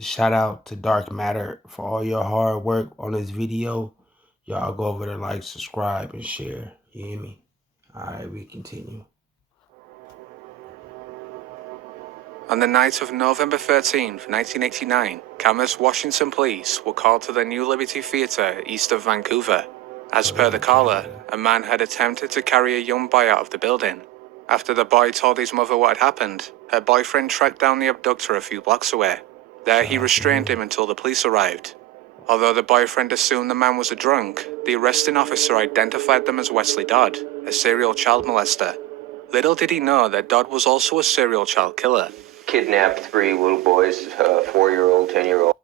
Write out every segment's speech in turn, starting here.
Shout out to Dark Matter for all your hard work on this video. Y'all go over there, like, subscribe, and share. You hear me? Alright, we continue. On the night of November 13th, 1989, Camas, Washington police were called to the New Liberty Theatre east of Vancouver. As per the caller, a man had attempted to carry a young boy out of the building. After the boy told his mother what had happened, her boyfriend tracked down the abductor a few blocks away. There he restrained him until the police arrived. Although the boyfriend assumed the man was a drunk, the arresting officer identified them as Wesley Dodd, a serial child molester. Little did he know that Dodd was also a serial child killer. Kidnapped 3 little boys, 4-year-old, 10-year-old.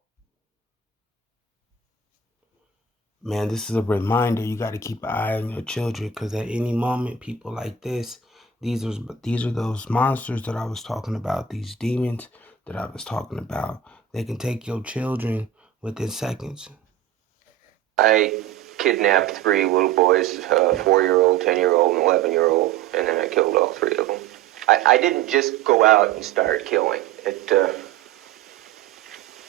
Man, this is a reminder. You got to keep an eye on your children, because at any moment, people like this, these are those monsters that I was talking about, these demons that I was talking about. They can take your children within seconds. I kidnapped 3 little boys, 4-year-old, 10-year-old, and 11-year-old, and then I killed all 3 of them. I didn't just go out and start killing.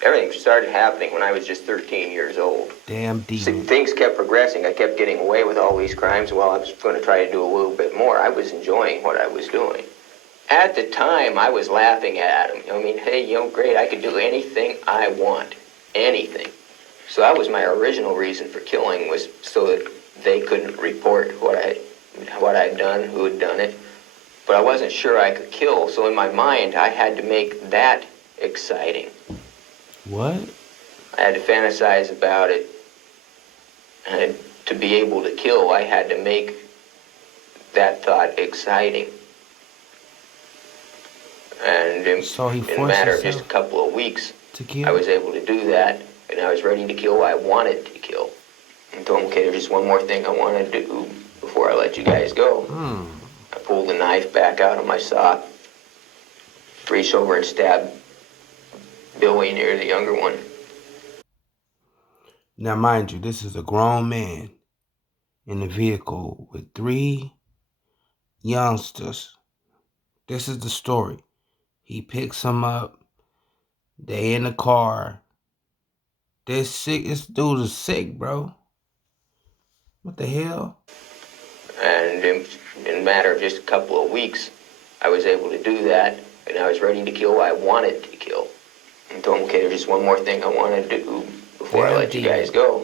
Everything started happening when I was just 13 years old. Damn demon. Things kept progressing. I kept getting away with all these crimes. Well, I was going to try to do a little bit more. I was enjoying what I was doing. At the time, I was laughing at them. I mean, hey, great, I could do anything I want. Anything. So that was my original reason for killing, was so that they couldn't report what I'd done, who had done it. But I wasn't sure I could kill, so in my mind, I had to make that exciting. What? I had to fantasize about it. And to be able to kill, I had to make that thought exciting. And in a matter of just a couple of weeks, I was able to do that, and I was ready to kill. I wanted to kill. And told him, okay, there's just one more thing I want to do before I let you guys go. I pulled the knife back out of my sock, reached over and stabbed Billy near the younger one. Now, mind you, this is a grown man in a vehicle with 3 youngsters. This is the story. He picks them up. They in the car. This dude is sick, bro. What the hell? And in a matter of just a couple of weeks, I was able to do that, and I was ready to kill. I wanted to kill. And told him, okay, there's just one more thing I want to do before I let you guys go.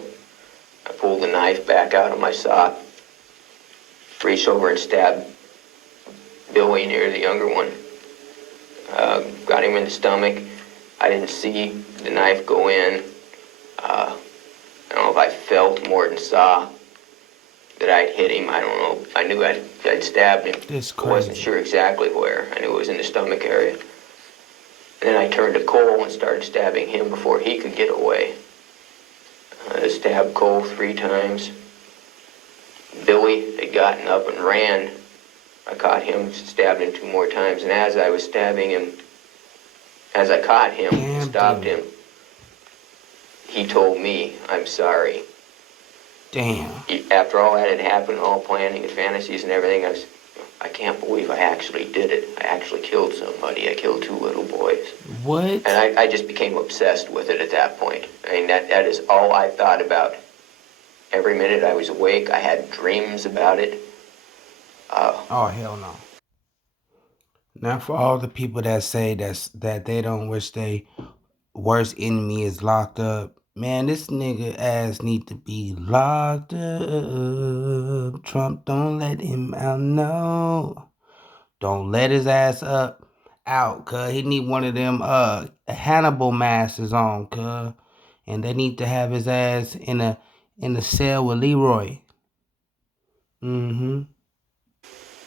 I pulled the knife back out of my sock, reached over and stabbed Billy near the younger one. Got him in the stomach. I didn't see the knife go in. I don't know if I felt more than saw that I'd hit him. I don't know. I knew I'd stabbed him. I wasn't sure exactly where. I knew it was in the stomach area. And then I turned to Cole and started stabbing him before he could get away. I stabbed Cole 3 times. Billy had gotten up and ran. I caught him, stabbed him 2 more times, and as I was stabbing him, as I caught him, stopped him, he told me, I'm sorry. Damn. After all that had happened, all planning and fantasies and everything, I can't believe I actually did it. I actually killed somebody. I killed 2 little boys. What? And I just became obsessed with it at that point. I mean, that is all I thought about. Every minute I was awake, I had dreams about it. Oh, hell no. Now, for all the people that say that they don't wish their worst enemy is locked up, man, this nigga ass need to be locked up. Trump, don't let him out, no. Don't let his ass out, cuz he need one of them Hannibal masks on, cuz. And they need to have his ass in a cell with Leroy. Mm-hmm.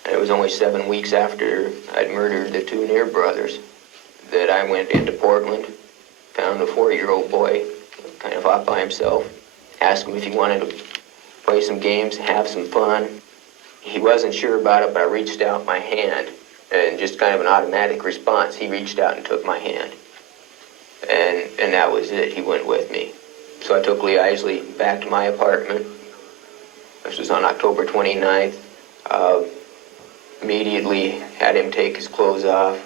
And it was only 7 weeks after I'd murdered the 2 Near brothers that I went into Portland, found a 4-year-old boy, kind of off by himself, asked him if he wanted to play some games, have some fun. He wasn't sure about it, but I reached out my hand, and just kind of an automatic response, he reached out and took my hand. And that was it. He went with me. So I took Lee Isley back to my apartment. This was on October 29th. Immediately had him take his clothes off.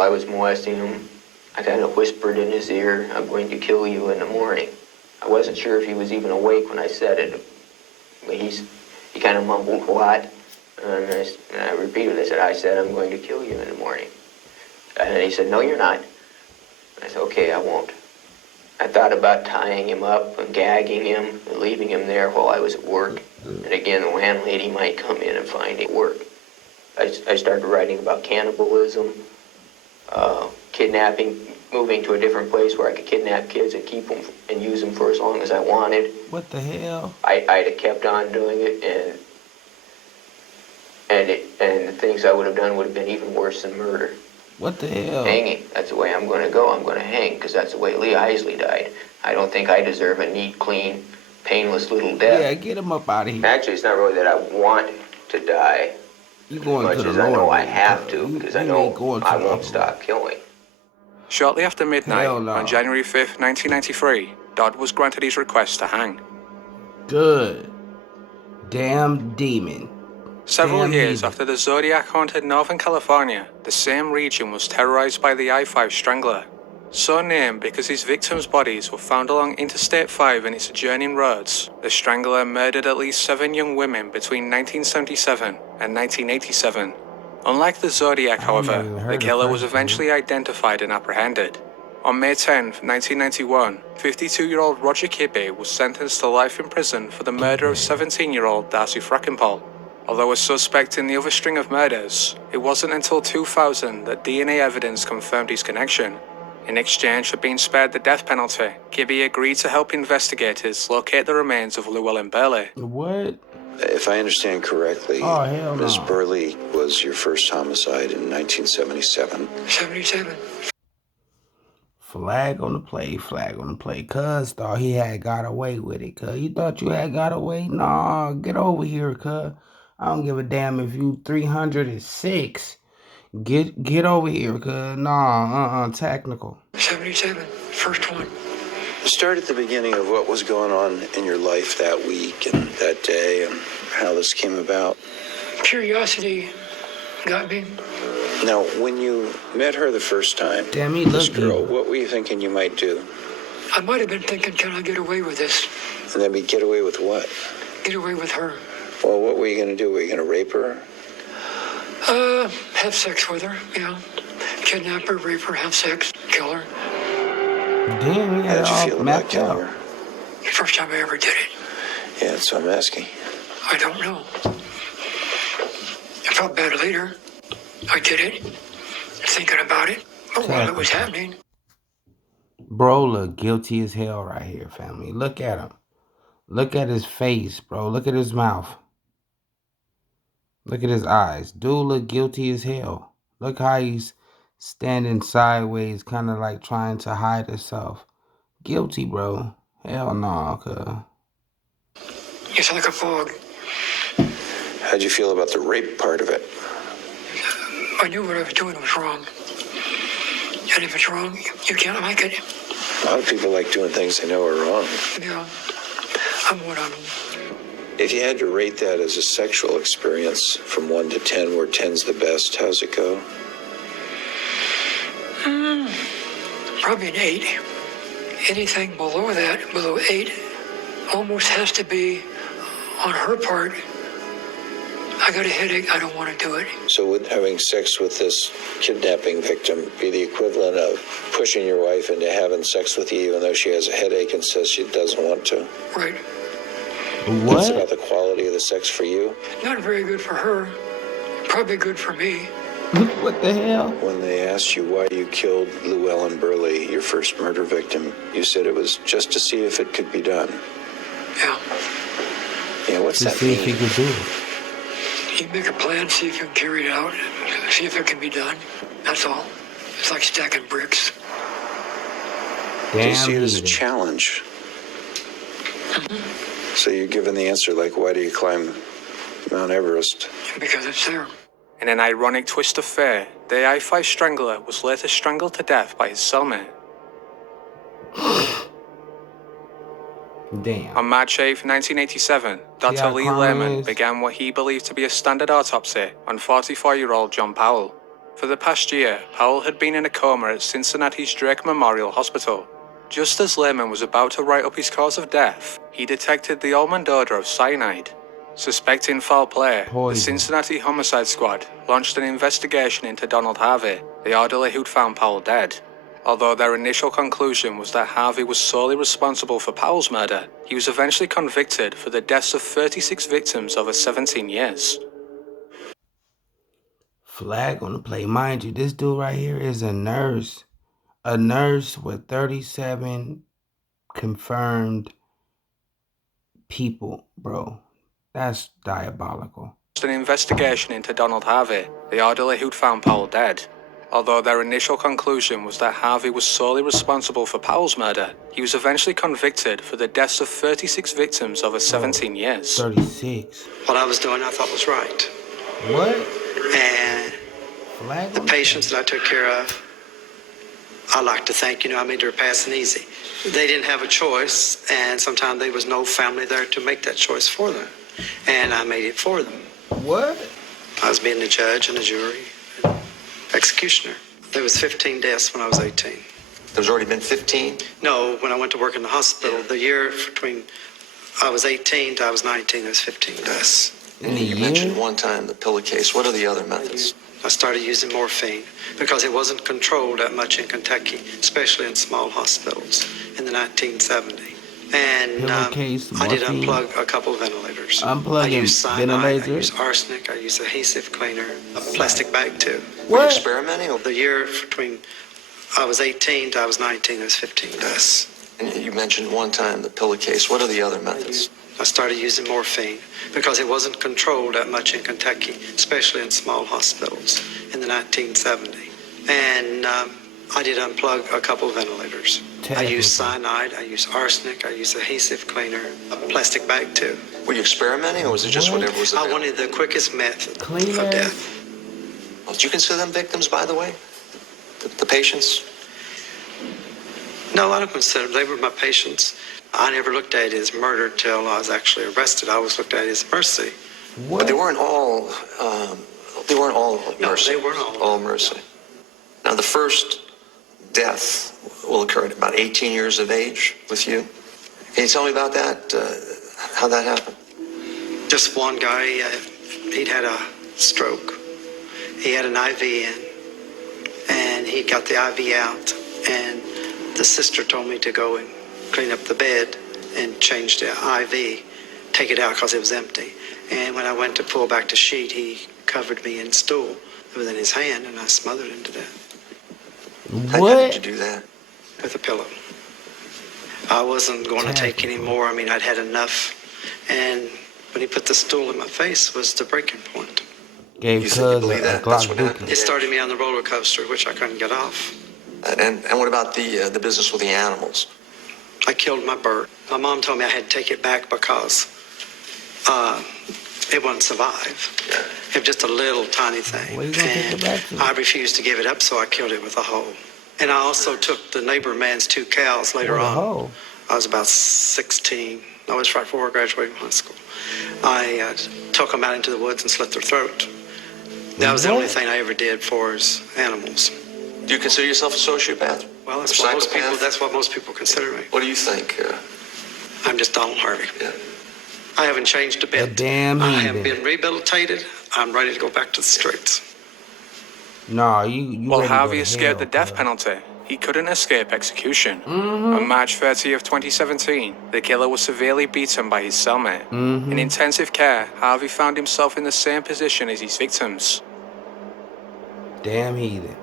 while I was molesting him, I kind of whispered in his ear, "I'm going to kill you in the morning." I wasn't sure if he was even awake when I said it, but he kind of mumbled, "What?" And I repeated, I said, "I'm going to kill you in the morning." And he said, "No, you're not." I said, "Okay, I won't." I thought about tying him up and gagging him and leaving him there while I was at work. And again, the landlady might come in and find him at work. I started writing about cannibalism, kidnapping, moving to a different place where I could kidnap kids and keep them and use them for as long as I wanted. What the hell? I'd have kept on doing it, and the things I would have done would have been even worse than murder. What the hell? Hanging. That's the way I'm going to go. I'm going to hang because that's the way Lee Isley died. I don't think I deserve a neat, clean, painless little death. Yeah, get him up out of here. Actually, it's not really that I want to die. You going As much to the as I know Lord, I have to, because I know I won't stop killing. Shortly after midnight, no. on January 5th, 1993, Dodd was granted his request to hang. Good. Damn demon. Several years after the Zodiac haunted Northern California, the same region was terrorized by the I-5 Strangler. So named because his victims' bodies were found along Interstate 5 and its adjoining roads, the Strangler murdered at least 7 young women between 1977 and 1987. Unlike the Zodiac, however, the killer was eventually identified and apprehended. On May 10, 1991, 52-year-old Roger Kibbe was sentenced to life in prison for the murder of 17-year-old Darcy Frackenpole. Although a suspect in the other string of murders, it wasn't until 2000 that DNA evidence confirmed his connection. In exchange for being spared the death penalty, Kibbe agreed to help investigators locate the remains of Llewellyn Burley. What? If I understand correctly, Ms. Burley was your first homicide in 1977. 77. Flag on the play. Cuz thought he had got away with it, cuz. You thought you had got away? Nah, get over here, cuz. I don't give a damn if you 306. Get over here, cuz. Nah, technical. 77. First one. Start at the beginning of what was going on in your life that week and that day and how this came about. Curiosity got me. Now, when you met her the first time, Damn, he this looked girl, evil. what were you thinking you might do? I might have been thinking, can I get away with this? And then we get away with what? Get away with her. Well, what were you going to do? Were you going to rape her? Have sex with her, yeah. Kidnap her, rape her, have sex, kill her. Damn, he How had did you all feel about mapped killing out. her? First time I ever did it. Yeah, that's what I'm asking. I don't know. I felt bad later. I did it. Thinking about it. But while it was happening. Bro look guilty as hell right here, family. Look at him. Look at his face, bro. Look at his mouth. Look at his eyes. Dude look guilty as hell. Look how he's standing sideways, kind of like trying to hide himself. Guilty, bro. Hell no, cuz. It's like a fog. How'd you feel about the rape part of it? I knew what I was doing was wrong. And if it's wrong, you can't like it. A lot of people like doing things they know are wrong. Yeah. I'm one of them. If you had to rate that as a sexual experience from 1 to 10, where 10's the best, how's it go? Probably an 8. Anything below that, below 8, almost has to be on her part. I got a headache, I don't want to do it. So would having sex with this kidnapping victim be the equivalent of pushing your wife into having sex with you even though she has a headache and says she doesn't want to? Right. That's What? about the quality of the sex for you? Not very good for her. Probably good for me. What the hell? When they asked you why you killed Llewellyn Burley, your first murder victim, you said it was just to see if it could be done. Yeah. Yeah, what's To that see if he mean? could do it. You make a plan, see if you can carry it out, see if it can be done. That's all. It's like stacking bricks. Do you Damn see it as a heathen. challenge? So you're given the answer like, why do you climb Mount Everest? Because it's there. In an ironic twist of fate, the I-5 Strangler was later strangled to death by his cellmate. Damn. On March 8, 1987, Dr. how Lee crime Lehman is? began what he believed to be a standard autopsy on 44-year-old John Powell. For the past year, Powell had been in a coma at Cincinnati's Drake Memorial Hospital. Just as Lehman was about to write up his cause of death, he detected the almond odor of cyanide. Suspecting foul play, the Cincinnati Homicide Squad launched an investigation into Donald Harvey, the orderly who'd found Powell dead. Although their initial conclusion was that Harvey was solely responsible for Powell's murder, he was eventually convicted for the deaths of 36 victims over 17 years. Flagontheplay. Mind you, this dude right here is a nurse. A nurse with 37 confirmed people, bro. That's diabolical. An investigation into Donald Harvey, the orderly who'd found Powell dead. Although their initial conclusion was that Harvey was solely responsible for Powell's murder, he was eventually convicted for the deaths of 36 victims over 17 years. 36. What I was doing, I thought was right. What? And the patients that I took care of, I like to think, I made their passing easy. They didn't have a choice, and sometimes there was no family there to make that choice for them. And I made it for them. What? I was being the judge and the jury, and executioner. There was 15 deaths when I was 18. There's already been 15? No, when I went to work in the hospital, the year between I was 18 to I was 19, there was 15 deaths. In a You year? mentioned one time the pillowcase. What are the other methods? I started using morphine because it wasn't controlled that much in Kentucky, especially in small hospitals in the 1970s. And Pillowcase, I did morphine. unplug a couple of ventilators. Unplugging I used cyanide, ventilators? I used arsenic, I used adhesive cleaner, a plastic bag too. Were you What? experimenting? The year between I was 18 to I was 19, there was 15 deaths. And you mentioned one time the pillowcase. What are the other methods? I started using morphine because it wasn't controlled that much in Kentucky, especially in small hospitals in the 1970s. And I did unplug a couple of ventilators. I used cyanide, I used arsenic, I used adhesive cleaner, a plastic bag too. Were you experimenting, or was it just What? whatever was I available? wanted the quickest method Cleaner. of death. Well, did you consider them victims, by the way? The patients? No, I don't consider them. They were my patients. I never looked at it as murder till I was actually arrested. I always looked at it as mercy. What? But they weren't all. They weren't all mercy. No, they weren't all mercy. Now, the first death will occur at about 18 years of age with you. Can you tell me about that? How that happened? Just one guy, he'd had a stroke. He had an IV in, and he got the IV out, and the sister told me to go and clean up the bed and change the IV, take it out because it was empty. And when I went to pull back the sheet, he covered me in stool within his hand, and I smothered him to death How What? did you do that? with a pillow. I wasn't going to take any more. I mean, I'd had enough. And when he put the stool in my face was the breaking point. Gave You cuz said you believe a that? Glock That's what happened? dookie. It started me on the roller coaster, which I couldn't get off. And what about the business with the animals? I killed my bird. My mom told me I had to take it back because it wouldn't survive. It was just a little tiny thing. Where you gonna take it back to? I refused to give it up, so I killed it with a hoe. And I also took the neighbor man's 2 cows later With a on. hoe? I was about 16. No, it was right before I graduated from high school. I took them out into the woods and slit their throat. That was the only What? thing I ever did for his animals. Do you consider yourself a sociopath? Well, Or that's what most people consider me. What do you think? I'm just Donald Harvey. Yeah. I haven't changed a bit. A damn I heathen. have been rehabilitated. I'm ready to go back to the streets. Nah, you While ready to go Harvey to escaped the hell, death cuz. penalty, he couldn't escape execution. On March 30th, 2017, the killer was severely beaten by his cellmate. In intensive care, Harvey found himself in the same position as his victims. Damn heathen.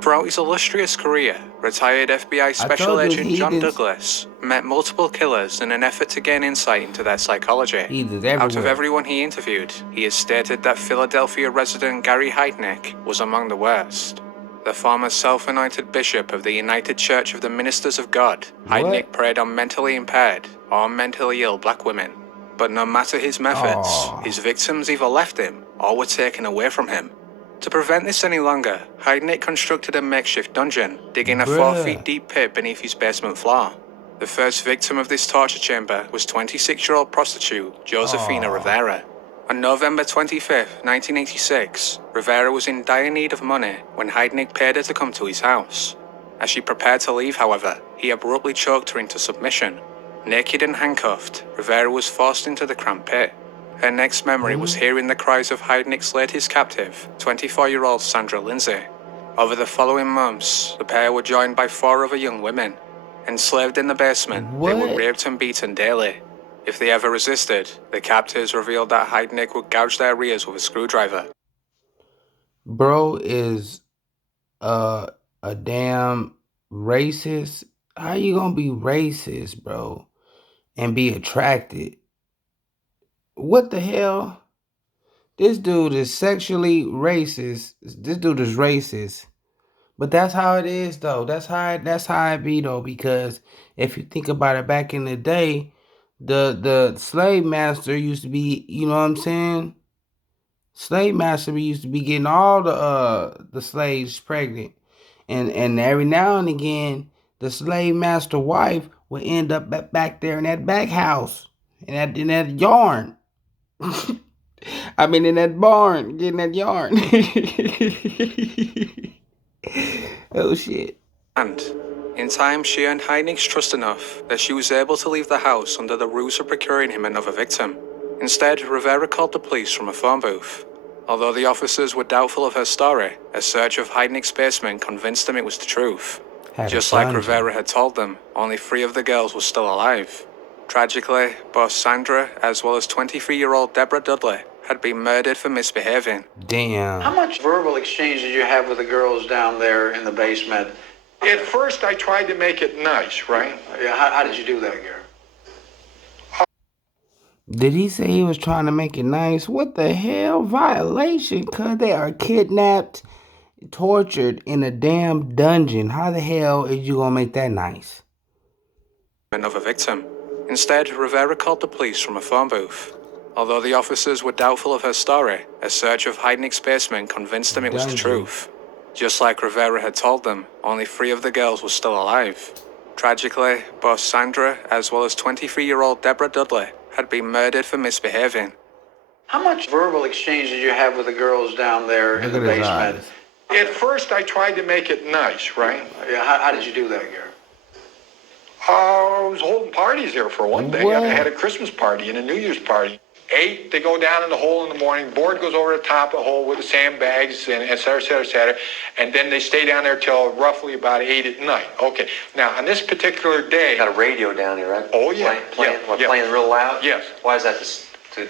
Throughout his illustrious career, retired FBI Special told you Agent John heathens. Douglas met multiple killers in an effort to gain insight into their psychology. Heathens Out of everywhere. everyone he interviewed, he has stated that Philadelphia resident Gary Heidnik was among the worst. The former self-anointed bishop of the United Church of the Ministers of God, Heidnik preyed on mentally impaired or mentally ill black women. But no matter his methods, Aw. his victims either left him or were taken away from him. To prevent this any longer, Heidnik constructed a makeshift dungeon, digging a 4 Bruh. feet deep pit beneath his basement floor. The first victim of this torture chamber was 26-year-old prostitute Josefina Aw. Rivera. On November 25th, 1986, Rivera was in dire need of money when Heidnik paid her to come to his house. As she prepared to leave, however, he abruptly choked her into submission. Naked and handcuffed, Rivera was forced into the cramped pit. Her next memory was hearing the cries of Heidnik's latest captive, 24-year-old Sandra Lindsay. Over the following months, the pair were joined by 4 other young women. Enslaved in the basement, they were raped and beaten daily. If they ever resisted, the captors revealed that Heidnik would gouge their rears with a screwdriver. Bro is a damn racist. How you gonna be racist, bro, and be attracted? What the hell? This dude is sexually racist. This dude is racist. But that's how it is, though. That's how it be, though. Because if you think about it, back in the day, the slave master used to be, you know what I'm saying? Slave master used to be getting all the slaves pregnant, and every now and again, the slave master wife would end up back there in that back house, in that yarn. I mean, in that barn, getting that yarn. Oh, shit. And in time, she earned Heidnik's trust enough that she was able to leave the house under the ruse of procuring him another victim. Instead, Rivera called the police from a phone booth. Although the officers were doubtful of her story, a search of Heidnik's basement convinced them it was the truth. Just like Rivera had told them, only 3 of the girls were still alive. Tragically, both Sandra as well as 23-year-old Deborah Dudley had been murdered for misbehaving. Damn. How much verbal exchange did you have with the girls down there in the basement? At first, I tried to make it nice, right? Yeah, how did you do that, Gary? Did he say he was trying to make it nice? What the hell? Violation, cuz they are kidnapped, tortured in a damn dungeon. How the hell is you gonna make that nice? Another victim. Instead, Rivera called the police from a phone booth. Although the officers were doubtful of her story, a search of Heidnik's basement convinced them it was the truth. Just like Rivera had told them, only 3 of the girls were still alive. Tragically, both Sandra as well as 23-year-old Deborah Dudley had been murdered for misbehaving. How much verbal exchange did you have with the girls down there in the basement? At first, I tried to make it nice, right? Yeah, how did you do that, Gary? I was holding parties there for one day. I had a Christmas party and a New Year's party. 8, they go down in the hole in the morning. Board goes over the top of the hole with the sandbags and et cetera, et cetera, et cetera. And then they stay down there till roughly about 8 at night. Okay. Now, on this particular day... You got a radio down here, right? Oh, yeah. Playing real loud? Yes. Why is that?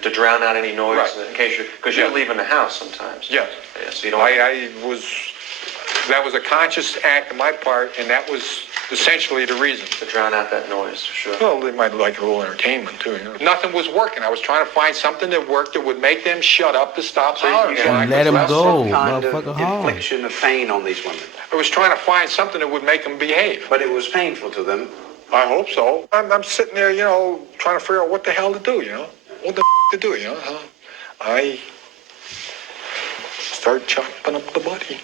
To drown out any noise? Right. In case because you're leaving the house sometimes. Yes. Yeah, so you don't... That was a conscious act on my part, and that was essentially the reason. To drown out that noise, for sure. Well, they might like a little entertainment, too. You know? Nothing was working. I was trying to find something that worked that would make them shut up to stop hollering. And let them go, motherfucker. Infliction of pain on these women. I was trying to find something that would make them behave. But it was painful to them. I hope so. I'm sitting there, you know, trying to figure out what the hell to do, you know? What the to do, you know? I start chopping up the body.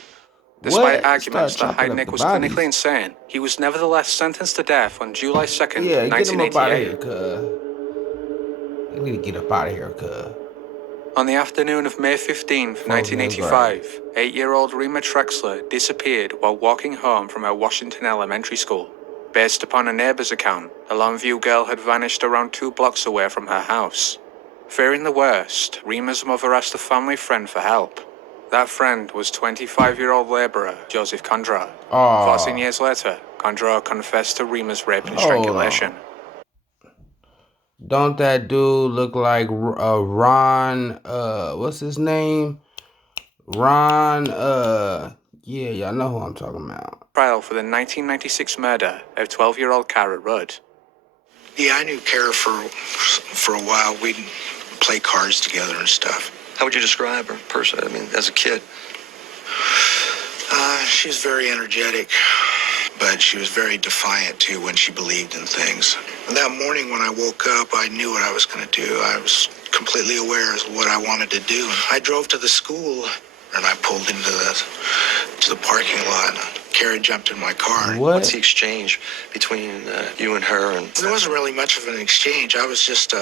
Despite arguments that Heidnik was clinically insane, he was nevertheless sentenced to death on July 2nd, 1988. Get him up out of here, cuz. We need to get up out of here, cuz. On the afternoon of May 15th, 1985, 8-year-old Rima Trexler disappeared while walking home from her Washington elementary school. Based upon a neighbor's account, the Longview girl had vanished around 2 blocks away from her house. Fearing the worst, Rima's mother asked a family friend for help. That friend was 25-year-old laborer Joseph Condra. 14 years later, Condra confessed to Rima's rape and strangulation. Don't that dude look like Ron, what's his name? Ron, yeah, y'all know who I'm talking about. Trial for the 1996 murder of 12-year-old Kara Rudd. Yeah, I knew Kara for a while. We'd play cards together and stuff. How would you describe her person? I mean, as a kid? She was very energetic, but she was very defiant, too, when she believed in things. And that morning when I woke up, I knew what I was going to do. I was completely aware of what I wanted to do. I drove to the school, and I pulled into the parking lot. Kara jumped in my car. What's the exchange between you and her? And there wasn't really much of an exchange. I was just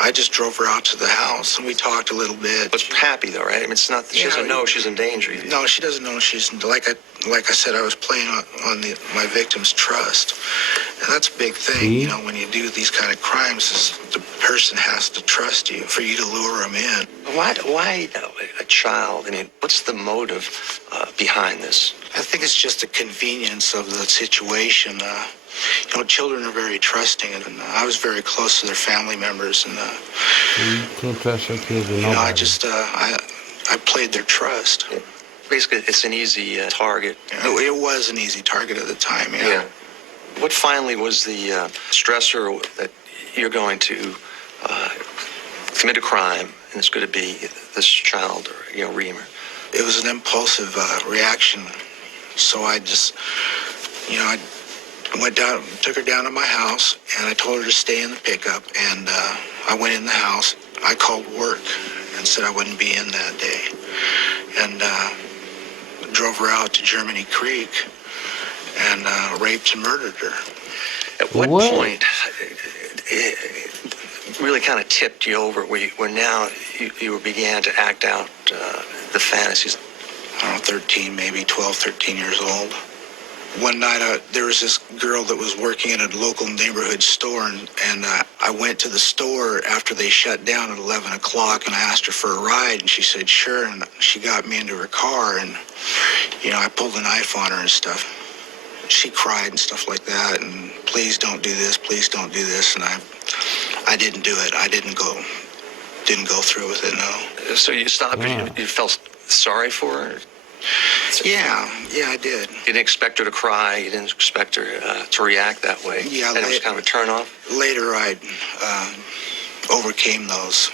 I just drove her out to the house and we talked a little bit. But happy though, right? I mean, it's not. She doesn't know she's in danger. No, she doesn't know she's like I said. I was playing on my victim's trust, and that's a big thing. You know, when you do these kind of crimes, is the person has to trust you for you to lure them in. Why a child? I mean, what's the motive behind this? I think it's just the convenience of the situation. You know, children are very trusting, and I was very close to their family members, and you can't trust your kids with nobody. You know, I just I played their trust. Yeah. Basically, it's an easy target. It was an easy target at the time. Yeah. What finally was the stressor that you're going to commit a crime, and it's going to be this child or Reamer? It was an impulsive reaction, so I just, I went down, took her down to my house, and I told her to stay in the pickup. And I went in the house. I called work and said I wouldn't be in that day, and drove her out to Germany Creek and raped and murdered her. At what point it really kind of tipped you over where now you began to act out the fantasies? I don't know, 13 years old. One night, there was this girl that was working at a local neighborhood store, and I went to the store after they shut down at 11 o'clock, and I asked her for a ride, and she said, sure, and she got me into her car, and, I pulled a knife on her and stuff. She cried and stuff like that, and please don't do this, and I didn't do it. I didn't go through with it, no. So you stopped, you felt sorry for her? Yeah, I did. You didn't expect her to cry. You didn't expect her to react that way. Yeah, and it was kind of a turn off. Later, I overcame those,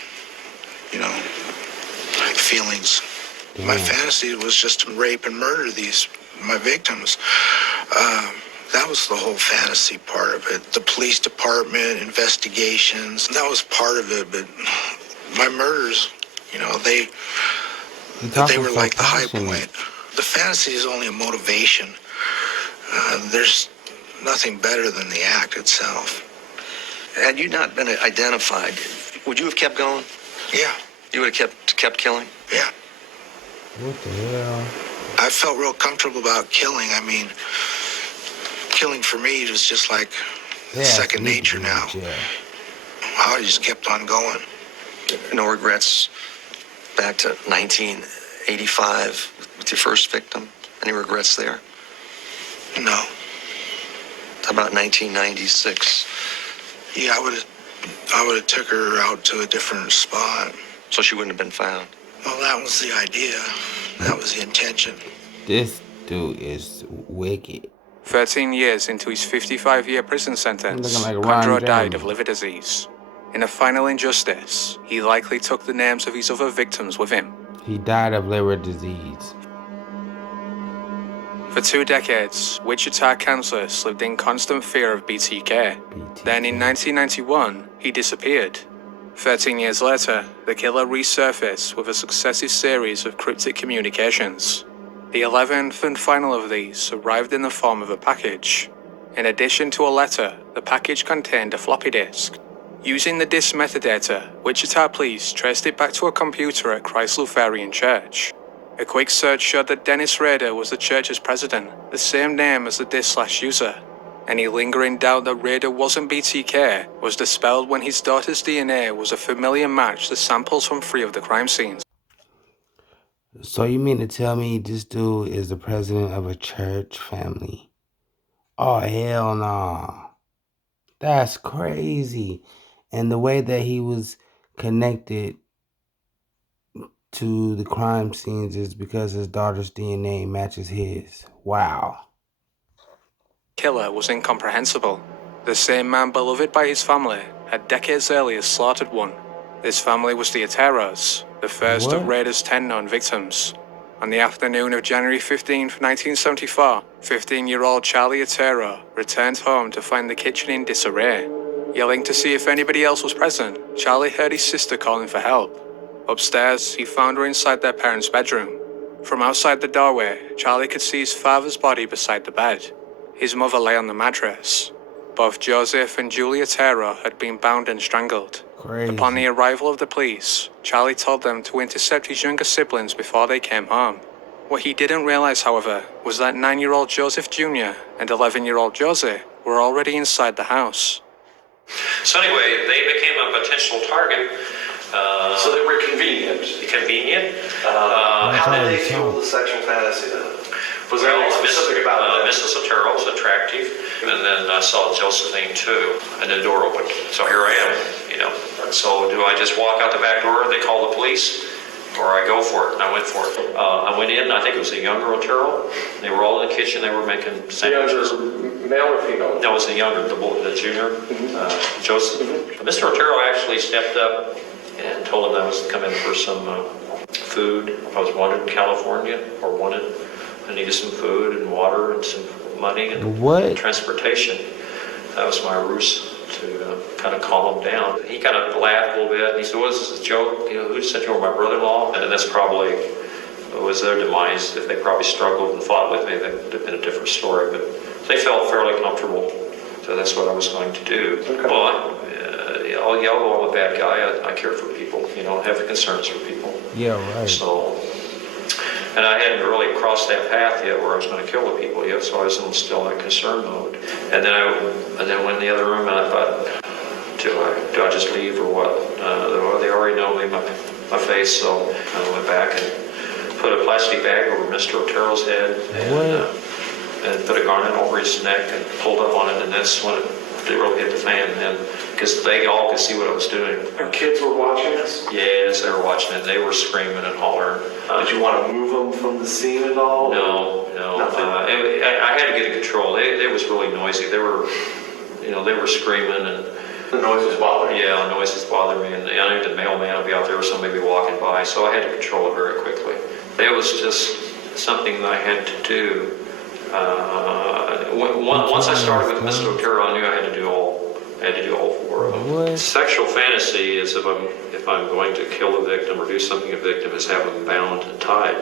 feelings. Yeah. My fantasy was just to rape and murder my victims. That was the whole fantasy part of it. The police department, investigations, that was part of it. But my murders, they were like the high point. The fantasy is only a motivation. There's nothing better than the act itself. Had you not been identified, would you have kept going? Yeah. You would have kept killing? Yeah. What the hell? I felt real comfortable about killing. I mean, killing for me was just like second nature now. Yeah. I just kept on going. No regrets back to 1985 with your first victim? Any regrets there? No. How about 1996? Yeah, I would have took her out to a different spot. So she wouldn't have been found? Well, that was the idea. That was the intention. This dude is wicked. 13 years into his 55-year prison sentence, Condro died of liver disease. In a final injustice, he likely took the names of his other victims with him. He died of liver disease. For 2 decades, Wichita, Kansas lived in constant fear of BTK. Then in 1991, he disappeared. 13 years later, the killer resurfaced with a successive series of cryptic communications. The 11th and final of these arrived in the form of a package. In addition to a letter, the package contained a floppy disk. Using the disk metadata, Wichita police traced it back to a computer at Christ Lutheran Church. A quick search showed that Dennis Rader was the church's president, the same name as the disk/user. Any lingering doubt that Rader wasn't BTK was dispelled when his daughter's DNA was a familiar match to samples from 3 of the crime scenes. So you mean to tell me this dude is the president of a church family? Oh, hell no. That's crazy. And the way that he was connected to the crime scenes is because his daughter's DNA matches his. Wow. Killer was incomprehensible. The same man beloved by his family had decades earlier slaughtered one. This family was the Oteros, the first of Rader's 10 known victims. On the afternoon of January 15, 1974, 15-year-old Charlie Otero returned home to find the kitchen in disarray. Yelling to see if anybody else was present, Charlie heard his sister calling for help. Upstairs, he found her inside their parents' bedroom. From outside the doorway, Charlie could see his father's body beside the bed. His mother lay on the mattress. Both Joseph and Julia Terra had been bound and strangled. Crazy. Upon the arrival of the police, Charlie told them to intercept his younger siblings before they came home. What he didn't realize, however, was that 9-year-old Joseph Jr. and 11-year-old Josie were already inside the house. So anyway, they became a potential target. So they were convenient. Convenient. How did they fuel the sexual fantasy then? Was there anything specific about that? Mrs. Otero was attractive, and then I saw Josephine too, and the door opened. So here I am, you know. So do I just walk out the back door, they call the police, or I go for it? And I went for it. I went in, I think it was the younger Otero. They were all in the kitchen, they were making sandwiches. Male or female? No, it was the younger, the junior, Joseph. Mr. Otero actually stepped up and told him I was coming for some food. I was wanted in California, or wanted. I needed some food and water and some money and transportation. That was my ruse to kind of calm him down. He kind of laughed a little bit, and he said, "Well, this is a joke. You know, who said you were my brother-in-law?" And that's probably was their demise. If they probably struggled and fought with me, that would have been a different story. But they felt fairly comfortable, so that's what I was going to do. Okay. Well, although I'm a bad guy, I care for people. You know, I have concerns for people. Yeah, right. So. And I hadn't really crossed that path yet where I was going to kill the people yet, so I was still in concern mode. And then I went in the other room and I thought, do I just leave or what? They already know me, my face, so I went back and put a plastic bag over Mr. Otero's head and put a garment over his neck and pulled up on it, and that's when it really hit the fan then, because they all could see what I was doing. And kids were watching this? Yes, they were watching it. They were screaming and hollering. Did you want to move them from the scene at all? No. I had to get in control. It was really noisy. They were screaming and the noise was bothering you? Yeah, the noise was bothering me, and I knew the mailman would be out there or somebody be walking by, so I had to control it very quickly. It was just something that I had to do. Once I started with Mr. Otero, I knew I had to do all four of them. Sexual fantasy is if I'm going to kill a victim or do something to a victim, is have them bound and tied.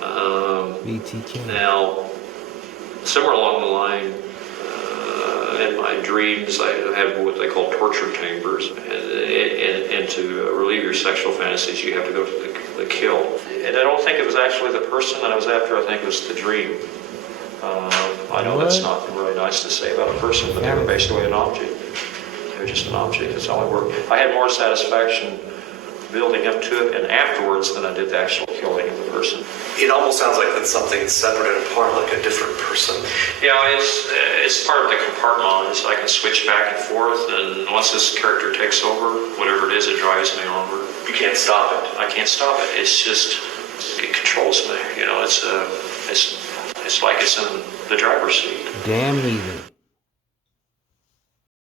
BTK. Now, somewhere along the line, in my dreams, I had what they call torture chambers, and to relieve your sexual fantasies, you have to go to the kill. And I don't think it was actually the person that I was after. I think it was the dream. I know that's not really nice to say about a person, but they were basically an object. They were just an object. That's all I worked. I had more satisfaction building up to it and afterwards than I did the actual killing of the person. It almost sounds like that's something separate and apart, like a different person. Yeah, it's part of the compartment. I can switch back and forth, and once this character takes over, whatever it is, it drives me onward. You can't stop it. I can't stop it. It's just, it controls me. You know, it's like it's in the driver's seat. Damn heathen.